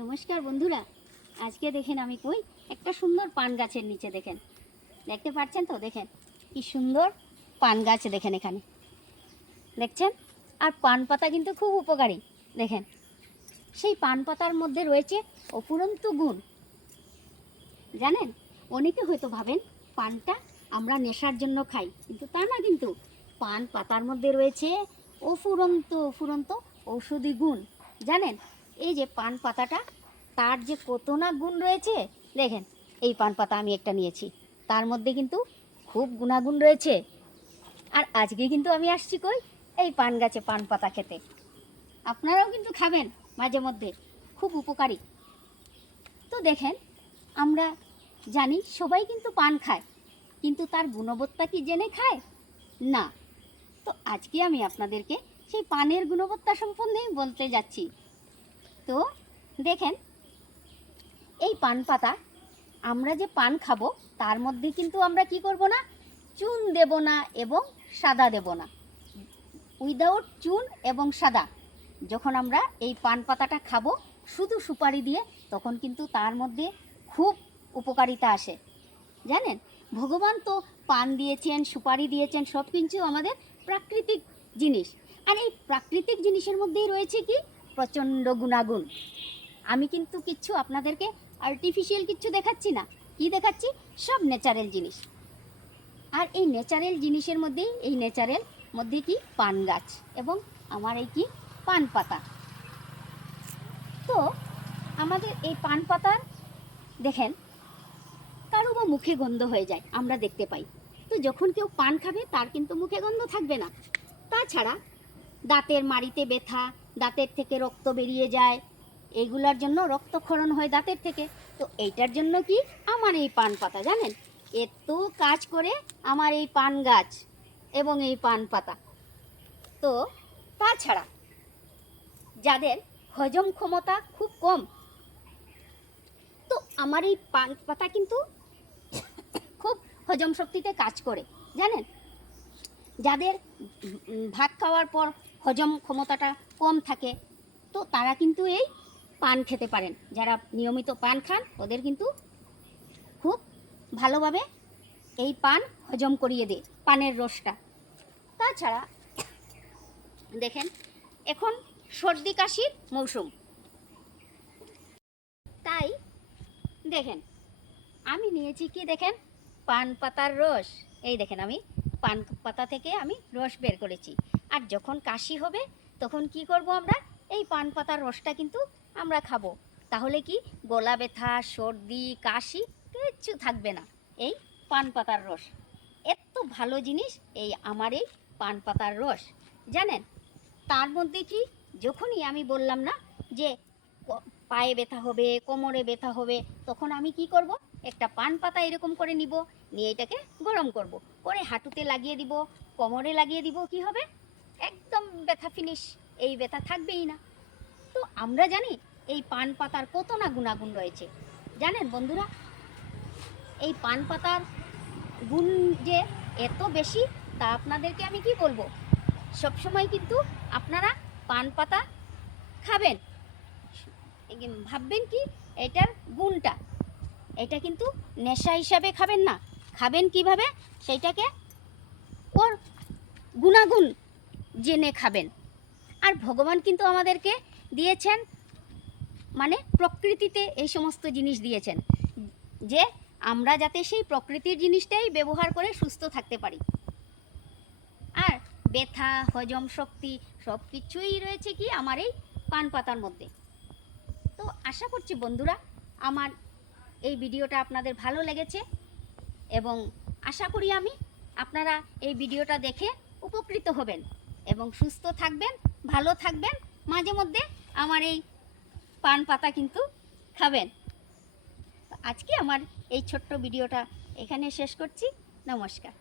নমস্কার বন্ধুরা, আজকে দেখেন আমি কই একটা সুন্দর পান গাছের নিচে দেখেন, দেখতে পাচ্ছেন তো? দেখেন কি সুন্দর পান গাছ, দেখেন এখানে দেখছেন। আর পান পাতা কিন্তু খুব উপকারী। দেখেন সেই পান পাতার মধ্যে রয়েছে অফুরন্ত গুণ। জানেন, অনেকে হয়তো ভাবেন পানটা আমরা নেশার জন্য খাই, কিন্তু তা না। কিন্তু পান পাতার মধ্যে রয়েছে অফুরন্ত ঔষধি গুণ। জানেন, এই যে পান পাতাটা, তার যে কত না গুণ রয়েছে। দেখেন এই পান পাতা আমি একটা নিয়েছি, তার মধ্যে কিন্তু খুব গুণাগুণ রয়েছে। আর আজকে কিন্তু আমি আসছি কই, এই পান গাছে পান পাতা খেতে। আপনারাও কিন্তু খাবেন মাঝে মধ্যে, খুব উপকারী। তো দেখেন, আমরা জানি সবাই কিন্তু পান খায়, কিন্তু তার গুণবত্তা কি জেনে খায় না। তো আজকে আমি আপনাদেরকে সেই পানের গুণবত্তা সম্বন্ধেই বলতে যাচ্ছি। তো দেখেন, এই পান পাতা, আমরা যে পান খাবো তার মধ্যে কিন্তু আমরা কি করব না, চুন দেব না এবং সাদা দেব না। উইদাউট চুন এবং সাদা যখন আমরা এই পান পাতাটা খাবো শুধু সুপারি দিয়ে, তখন কিন্তু তার মধ্যে খুব উপকারিতা আসে। জানেন, ভগবান তো পান দিয়েছেন, সুপারি দিয়েছেন, সব কিছু আমাদের প্রাকৃতিক জিনিস। আর এই প্রাকৃতিক জিনিসের মধ্যেই রয়েছে কি প্রচণ্ড গুণাগুণ। আমি কিন্তু কিচ্ছু আপনাদেরকে আর্টিফিশিয়াল কিচ্ছু দেখাচ্ছি না। কি দেখাচ্ছি? সব ন্যাচারাল জিনিস। আর এই ন্যাচারাল জিনিসের মধ্যেই, এই ন্যাচারাল মধ্যে কি পান গাছ এবং আমার এই কি পান পাতা। তো আমাদের এই পান পাতার দেখেন, কারো বা মুখে গন্ধ হয়ে যায়, আমরা দেখতে পাই। তো যখন কেউ পান খাবে তার কিন্তু মুখে গন্ধ থাকবে না। তাছাড়া দাঁতের মাড়িতে ব্যথা, দাঁতের থেকে রক্ত বেরিয়ে যায়, এইগুলার জন্য রক্তক্ষরণ হয় দাঁতের থেকে। তো এইটার জন্য কি আমার এই পান পাতা, জানেন, এত কাজ করে আমার এই পান গাছ এবং এই পান পাতা। তো তাছাড়া যাদের হজম ক্ষমতা খুব কম, তো আমার এই পান পাতা কিন্তু খুব হজম শক্তিতে কাজ করে। জানেন, যাদের ভাত খাওয়ার পর হজম ক্ষমতাটা কম থাকে, তো তারা কিন্তু এই পান খেতে পারেন। যারা নিয়মিত পান খান ওদের কিন্তু খুব ভালোভাবে এই পান হজম করিয়ে দেয়, পানের রসটা। তাছাড়া দেখেন, এখন সর্দি কাশির মৌসুম, তাই দেখেন আমি নিয়েছি কি, দেখেন পান পাতার রস। এই দেখেন আমি পান পাতা থেকে আমি রস বের করেছি। আর যখন কাশি হবে তখন কি করব, আমরা এই পান পাতার রসটা কিন্তু আমরা খাবো। তাহলে কি গলা ব্যথা, সর্দি, কাশি কিচ্ছু থাকবে না। এই পান পাতার রস এত ভালো জিনিস, এই আমার এই পান পাতার রস। জানেন, তার মধ্যে কি, যখনই আমি বললাম না যে পায়ে ব্যথা হবে, কোমরে ব্যথা হবে, তখন আমি কি করব, একটা পান পাতা এরকম করে নিব, নিয়ে এটাকে গরম করব, করে হাঁটুতে লাগিয়ে দিব, কোমরে লাগিয়ে দিব, কি হবে, একদম ব্যথা ফিনিশ, এই ব্যথা থাকবেই না। তো আমরা জানি এই পান পাতার কত না গুণাগুণ রয়েছে। জানেন বন্ধুরা, এই পান পাতার গুণ যে এত বেশি, তা আপনাদেরকে আমি কি বলবো। সবসময় কিন্তু আপনারা পান পাতা খাবেন, ভাববেন কি এটার গুণটা। এটা কিন্তু নেশা হিসাবে খাবেন না, খাবেন কিভাবে, সেইটাকে ওর গুণাগুণ জেনে খাবেন। আর ভগবান কিন্তু আমাদেরকে দিয়েছেন, মানে প্রকৃতিতে এই সমস্ত জিনিস দিয়েছেন, যে আমরা যাতে সেই প্রকৃতির জিনিসটাই ব্যবহার করে সুস্থ থাকতে পারি। আর ব্যথা, হজম শক্তি সব কিছুই রয়েছে কি আমার এই পান পাতার মধ্যে। তো আশা করছি বন্ধুরা, আমার এই ভিডিওটা আপনাদের ভালো লেগেছে, এবং আশা করি আমি আপনারা এই ভিডিওটা দেখে উপকৃত হবেন এবং সুস্থ থাকবেন, ভালো থাকবেন। মাঝে মধ্যে আমার এই পান পাতা কিন্তু খাবেন। আজকে আমার এই ছোট্ট ভিডিওটা এখানে শেষ করছি। নমস্কার।